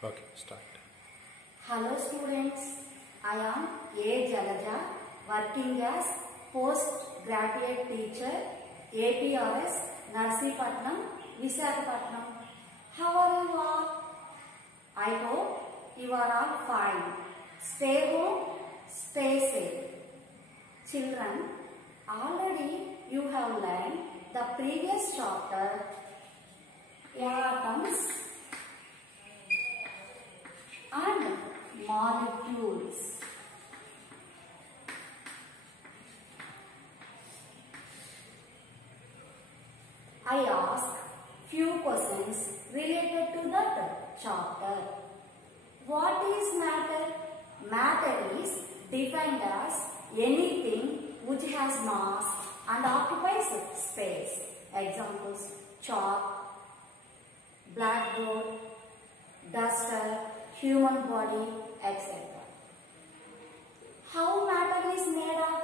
Okay, start. Hello students, I am A. Jalaja, working as postgraduate teacher, APRS, Narsipatnam, Visakhapatnam. How are you all? I hope you are all fine. Stay home, stay safe. Children, already you have learned the previous chapter, atoms and molecules. I ask few questions related to that chapter. What is matter? Matter is defined as anything which has mass and occupies space. Examples: chalk, blackboard, duster, human body, etc. How matter is made of?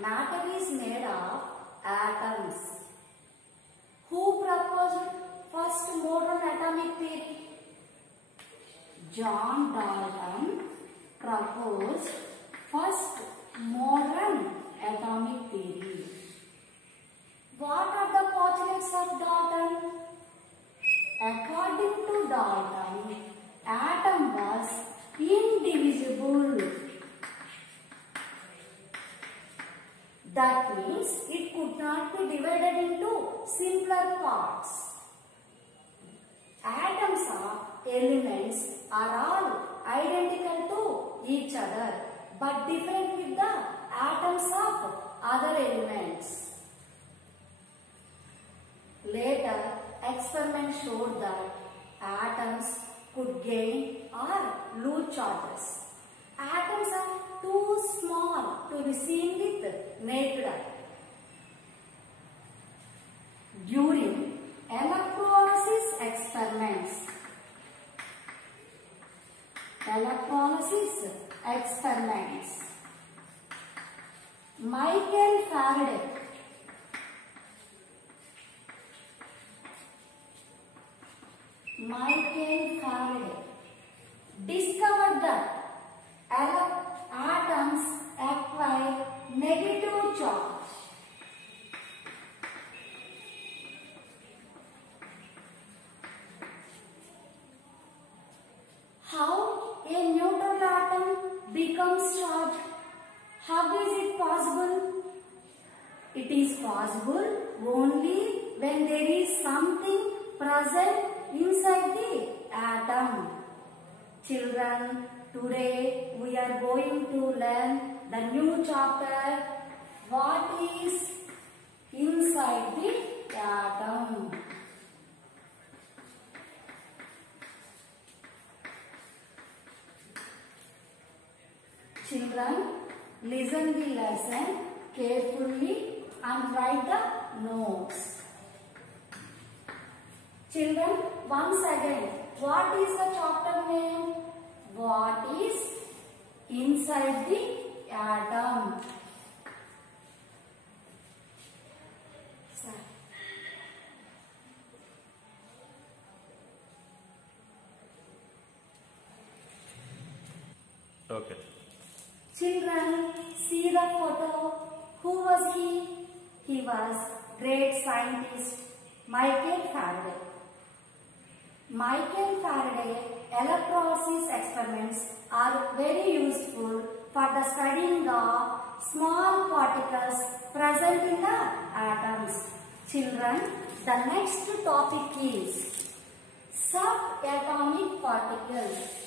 Matter is made of atoms. Who proposed first modern atomic theory? John Dalton proposed first modern atomic theory. What are the postulates of Dalton? According to Dalton, atom was indivisible. That means it could not be divided into simpler parts. Atoms of elements are all identical to each other but different with the atoms of other elements. Later, experiments showed that atoms could gain or lose charges. Atoms are too small to be seen with naked eye. During electrolysis experiments, Michael Faraday discovered that atoms acquire negative charge. How a neutral atom becomes charged? How is it possible? It is possible only when there is something present inside the atom. Children, today we are going to learn the new chapter. What is inside the atom? Children, listen the lesson carefully and write the notes. Children, once again, what is the chapter name? What is inside the atom? Okay. Children, see the photo. Who was he? He was great scientist Michael Faraday. Michael Faraday electrolysis experiments are very useful for the studying of small particles present in the atoms. Children, the next topic is subatomic particles.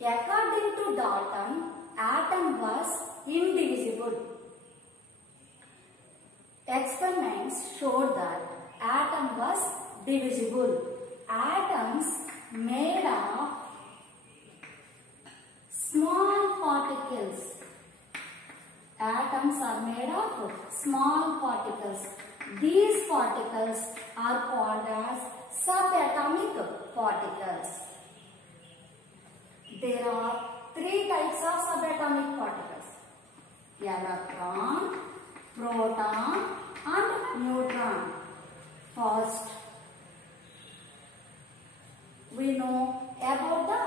According to Dalton, atom was indivisible. Experiments showed that atom was divisible. Atoms made of small particles. Atoms are made of small particles. These particles are called as subatomic particles. There are three three types of subatomic particles: electron, proton and neutron. First, we know about the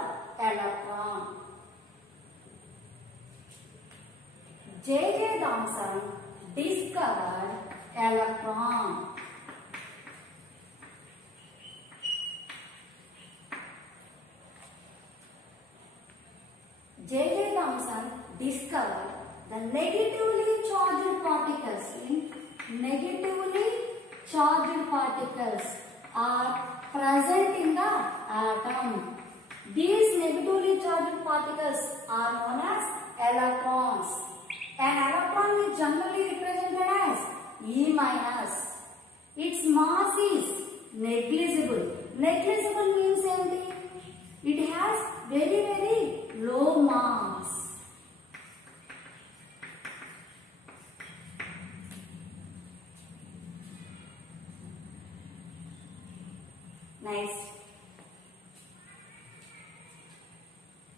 electron. J.J. Thomson discovered electron. J.J. Thomson discovered the negatively charged particles. Negatively charged particles are present in the atom. These negatively charged particles are known as electrons. An electron is generally represented as E minus. Its mass is negligible. Negligible means anything? It has very low mass. Nice.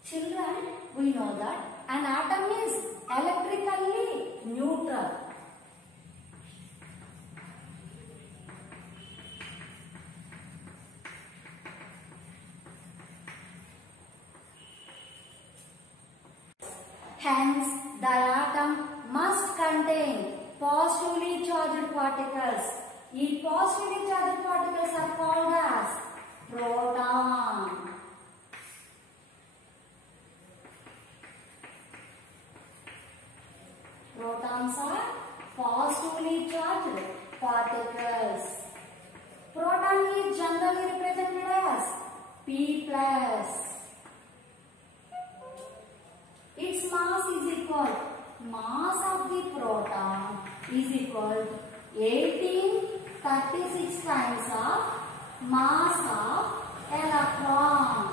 Children, we know that an atom is electrically neutral. Hence, the atom must contain positively charged particles. These positively charged particles are called as proton. Protons are positively charged particles. Proton is generally represented as P plus. Its mass is equal. Mass of the proton is equal to 1836 times of mass of electron.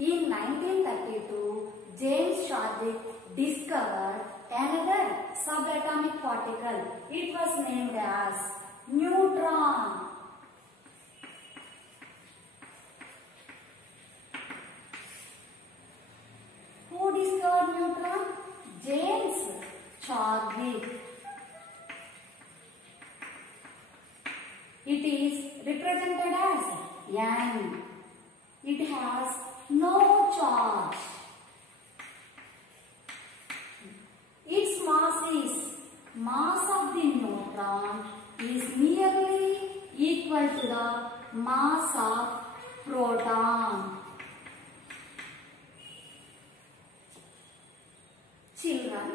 In 1932, James Chadwick discovered another subatomic particle. It was named as neutron. Who discovered neutron? James Chadwick. It is represented as N. It has no charge. Its mass of the neutron is nearly equal to the mass of proton. Children,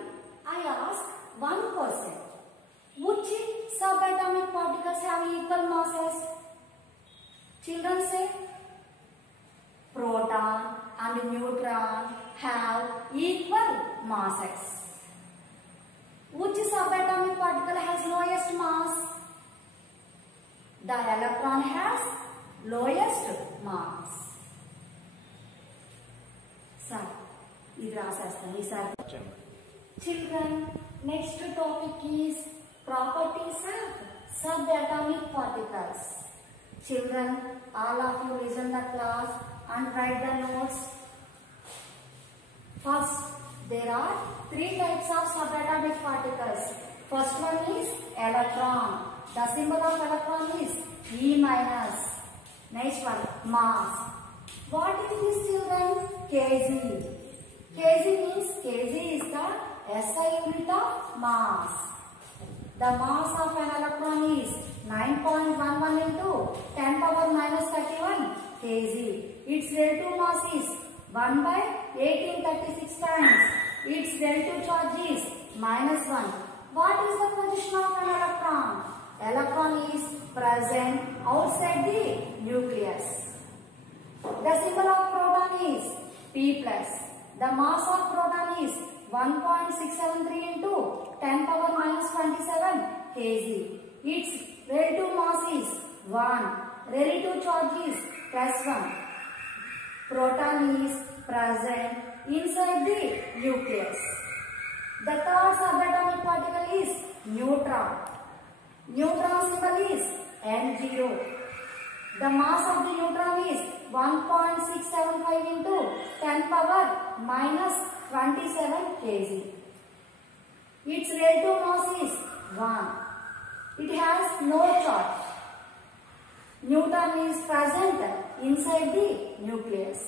I ask one question. Which subatomic particles have equal masses? Children say proton and neutron have equal masses. Which subatomic particle has lowest mass? The electron has lowest mass. So, children, next topic is properties of subatomic particles. Children, all of you listen the class and write the notes. First, there are three types of subatomic particles. First one is electron. The symbol of electron is E minus. Next one, mass. What is this, children? Kg. Kg means Kg is the SI unit of mass. The mass of an electron is 9.11 into 10 power minus 31 kg. Its relative mass is 1 by 1836 times. Its relative charge is -1. What is the position of an electron? Electron is present outside the nucleus. The symbol of proton is P plus. The mass of proton is 1.673 into 10 power minus 27 kg. Its relative mass is 1. Relative charge is +1. Proton is present inside the nucleus. The third subatomic particle is neutron. Neutron symbol is N0. The mass of the neutron is 1.675 into 10 power minus 27 kg. Its relative mass is 1. It has no charge. Neutron is present inside the nucleus.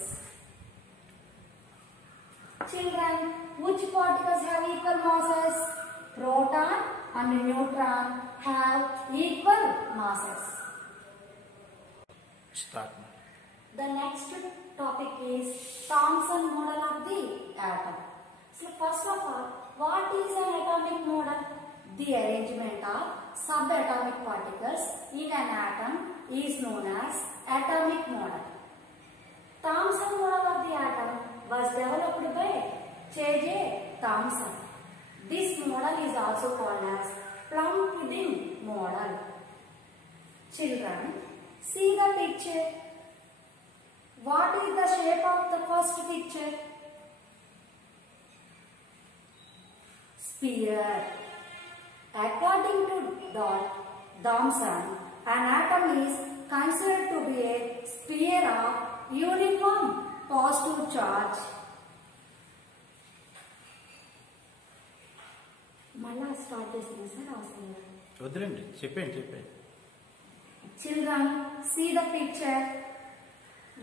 Children, which particles have equal masses? Proton and neutron have equal masses. Start. The next topic is Thomson model of the atom. So first of all, what is an atomic model? The arrangement of subatomic particles in an atom is known as atomic model. Thomson model of the atom was developed by J.J. Thomson. This model is also called as plum pudding model. Children, see the picture. What is the shape of the first picture? Sphere. According to Thomson, an atom is considered to be a sphere of uniform positive charge. Malla start chestunna sir avasam వద్దులండి చెప్పండి. Children, see the picture.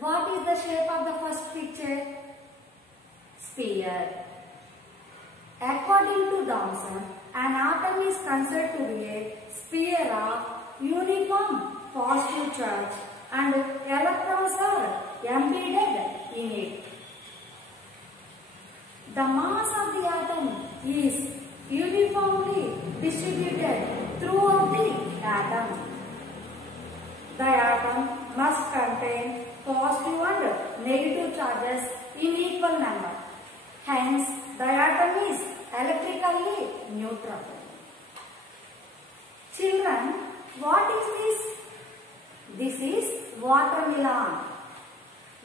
What is the shape of the first picture? Sphere. According to Thomson, an atom is considered to be a sphere of uniform positive charge and electrons are embedded in it. The mass of the atom is uniformly distributed throughout the atom. The atom must contain positive and negative charges in equal number. Hence, the atom is electrically neutral. Children, what is this? This is watermelon.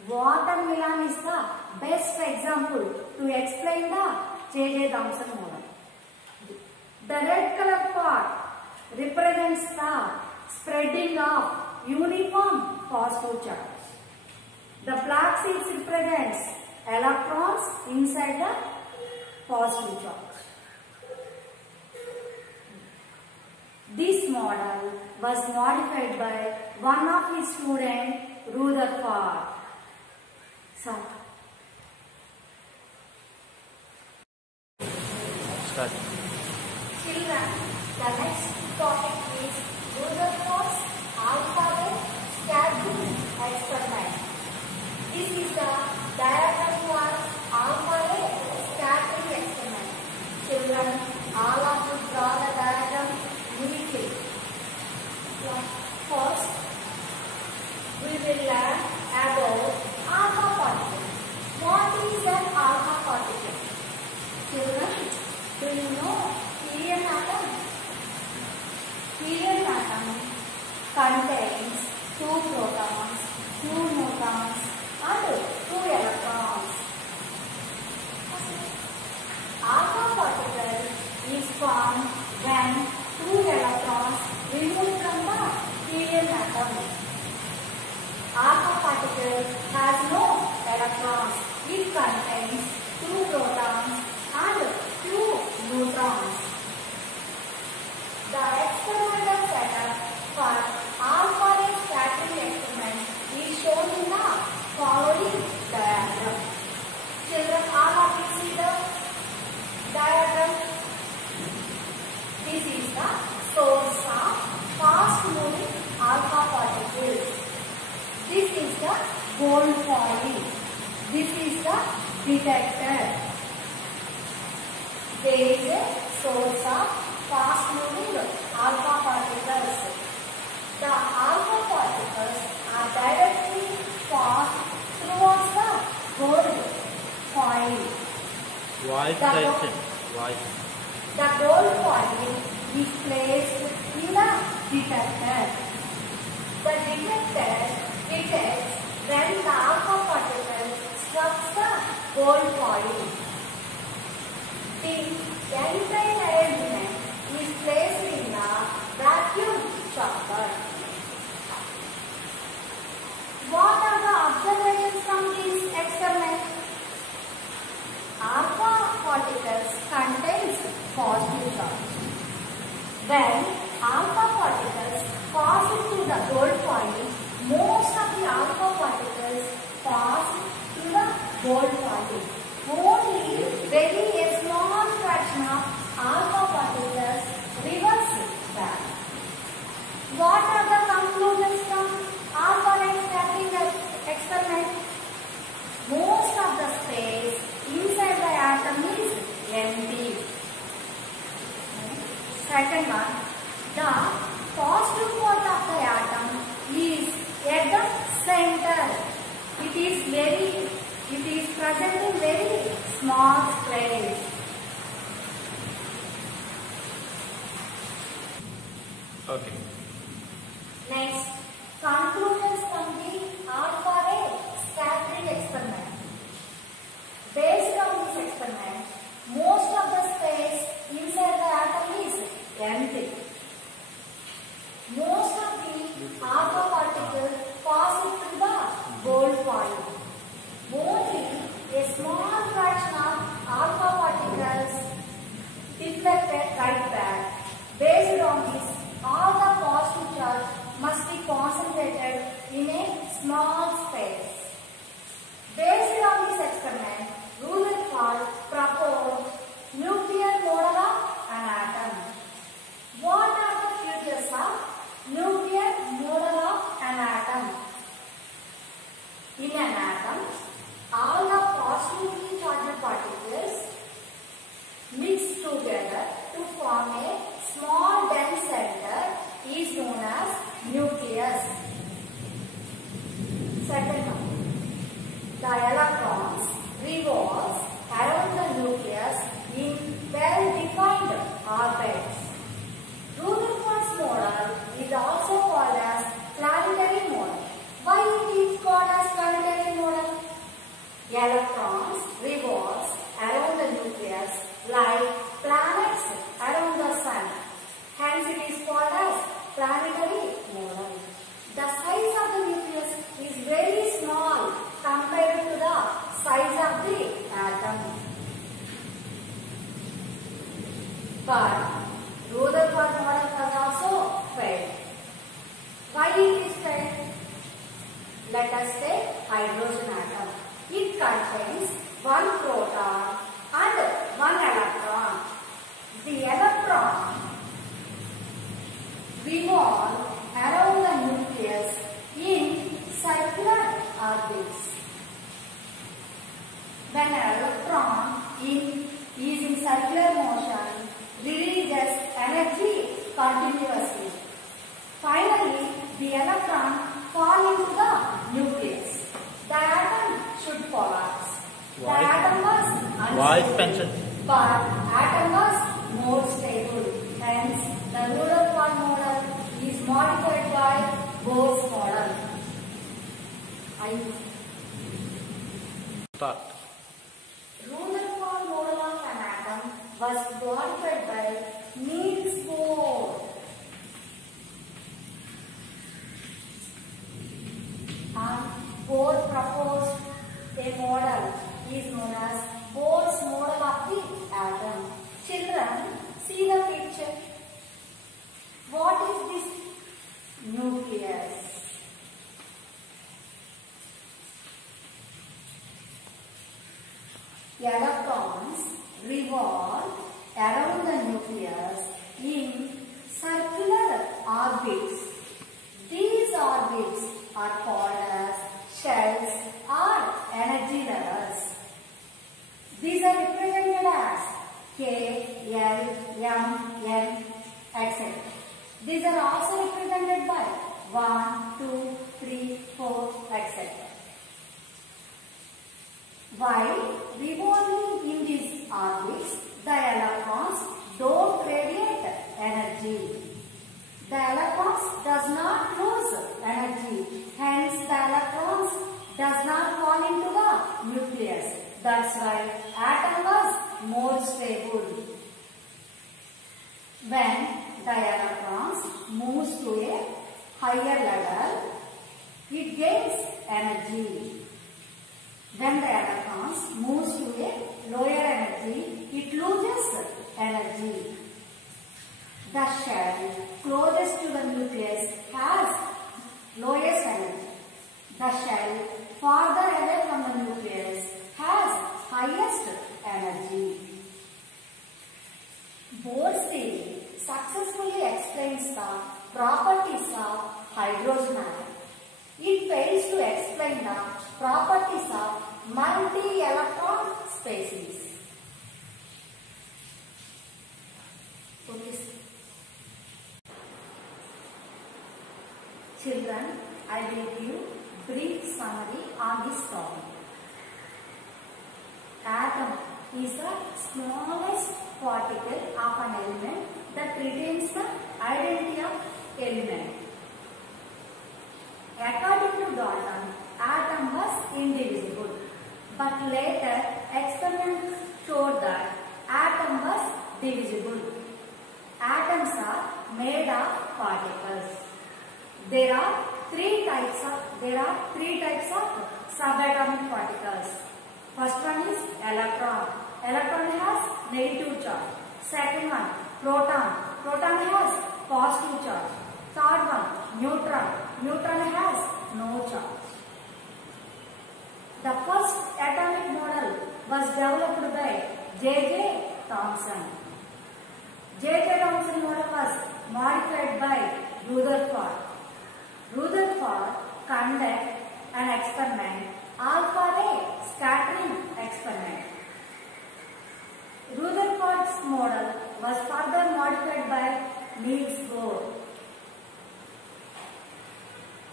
Watermelon is the best example to explain the J.J. Thomson model. The red color part represents the spreading of uniform positive charge. The black seeds represents electrons inside the positive charge. This model was modified by one of his students, Rutherford. Sir. Start. Children, the next topic is Rutherford's alpha-ray scattering experiment. This is the diagram for alpha-ray scattering experiment. Children, all of you draw the diagram neatly. First, we will learn about alpha particle. What is an alpha particle? Children, do you know helium atom? Helium atom contains 2 protons, 2 neutrons and 2 electrons. Alpha particle is formed when 2 electrons removed from the helium atom. Alpha particle has no electrons. It contains 2 protons and 2 neutrons. The experimental setup for alpha-ray scattering experiment is shown in the following diagram. Children, all of you see the diagram. This is the source of fast-moving alpha particles. This is the gold foil. This is the detector. There is a source of fast-moving alpha particles. The alpha particles are directly passed towards the gold foil. The gold foil is placed in the detector. The detector detects when the alpha particle strikes the gold foil. The entire arrangement is placed in the vacuum chamber. What are the conclusions from R4 scattering experiment? Most of the space inside the atom is empty. Second one, the positive part of the atom is at the center. It is present in very small space. Okay. Next, conclusions from the R4 scattering experiment. Based on this experiment, most of the space inside the atom is empty. Most of the alpha particles pass it through the gold foil. Only a small fraction of alpha particles deflected right back. Based on this, all the positive charge must be concentrated in a small space. Based on this experiment, Rutherford proposed nuclear model of an atom. What are the features of nuclear model of an atom? In an atom, all the positively charged particles mix together to form a small dense center is known as nucleus. Second one, the electrons revolve around the nucleus in well-defined orbits. Rutherford's model is also called as planetary model. Why it is called as planetary model? Electrons revolve around the nucleus like planets around the sun. Hence it is called as planetary model. The size of the nucleus is very small compared to the size of the atom. But Rutherford model has also failed. Why it is failed? Let us take hydrogen atom. It contains one proton and one electron. The electron revolves around the nucleus in circular orbits. When an electron is in circular motion, releases energy continuously. Finally, the electron falls into the nucleus. The atom should collapse. The atom was unstable, but atom was more stable. Hence, the Rutherford model is modified by Bohr's model. Start. Rutherford model of an atom was modified by Niels Bohr. Bohr proposed a model is known as Bohr's model of the atom. Children, see the picture. What is this nucleus? Electrons revolve around the nucleus in circular orbits. These orbits are called as shells or energy levels. These are represented as K, L, M, N, etc. These are also represented by 1, 2, 3, 4, etc. While revolving in these orbits, the electrons don't radiate energy. The electrons does not lose energy. Hence, the electrons does not fall into the nucleus. That's why atom was more stable. When the electrons moves to a higher level, it gains energy. When the electrons moves to a lower energy, it loses energy. The shell closest to the nucleus has lowest energy. The shell farther away from the nucleus has highest energy. Bohr's theory successfully explains the properties of hydrogen atom. It fails to explain the properties of multi-electron species. Okay. Children, I will give brief summary on this topic. Atom is the smallest particle of an element that retains the identity of element. According to Dalton, atom was indivisible, but later experiments showed that atom was divisible. Atoms are made of particles. There are three types of subatomic particles. First one is electron. Electron has negative charge. Second one, proton. Proton has positive charge. Third one, neutron. Neutron has no charge. The first atomic model was developed by J.J. Thomson. J.J. Thomson model was modified by Rutherford. Rutherford conducted an experiment, alpha ray scattering experiment. Rutherford's model was further modified by Niels Bohr.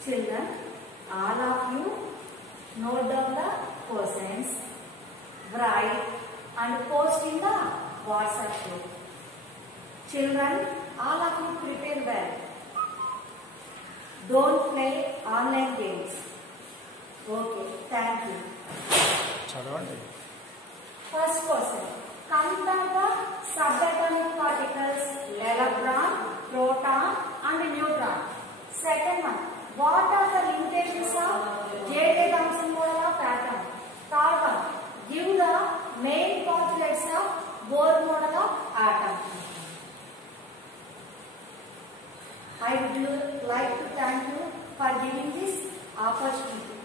Children, all of you note down the questions, write and post in the WhatsApp group. Children, all of you prepare well. Don't play online games. Okay, thank you. చదవండి. First question. Compare the subatomic particles electron, proton and neutron. Second one. What are the limitations of J.J. Thomson model of atom? Third one. Give the main postulates of Bohr model of atom. I would like to thank you for giving this opportunity.